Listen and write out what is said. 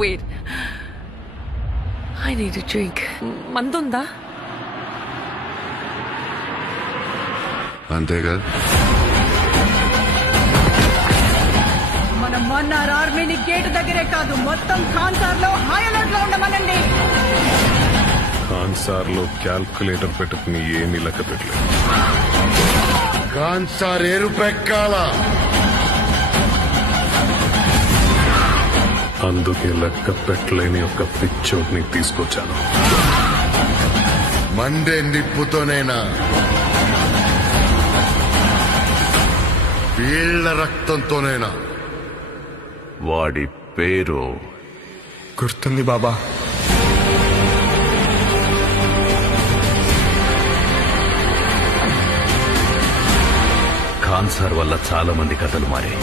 Wait. I need a drink. మందుందా? అంతేగా మన మన్నార్ ఆర్మీని గేటు దగ్గరే కాదు మొత్తం ఖాన్సార్ లో హై అలర్ట్ లో ఉండమనండి. ఖాన్సార్ లో క్యాల్కులేటర్ పెట్టుకుని ఏమీ లెక్క పెట్టలేదు. కాన్సార్ ఎరుపెక్కాల అందుకే లెక్క పెట్టలేని ఒక పిచ్చోడ్ని తీసుకొచ్చాను. మండే నిప్పుతోనైనా వీళ్ళ రక్తంతోనైనా. వాడి పేరు గుర్తుంది బాబా. ఖాన్సార్ వల్ల చాలా మంది కథలు మారాయి.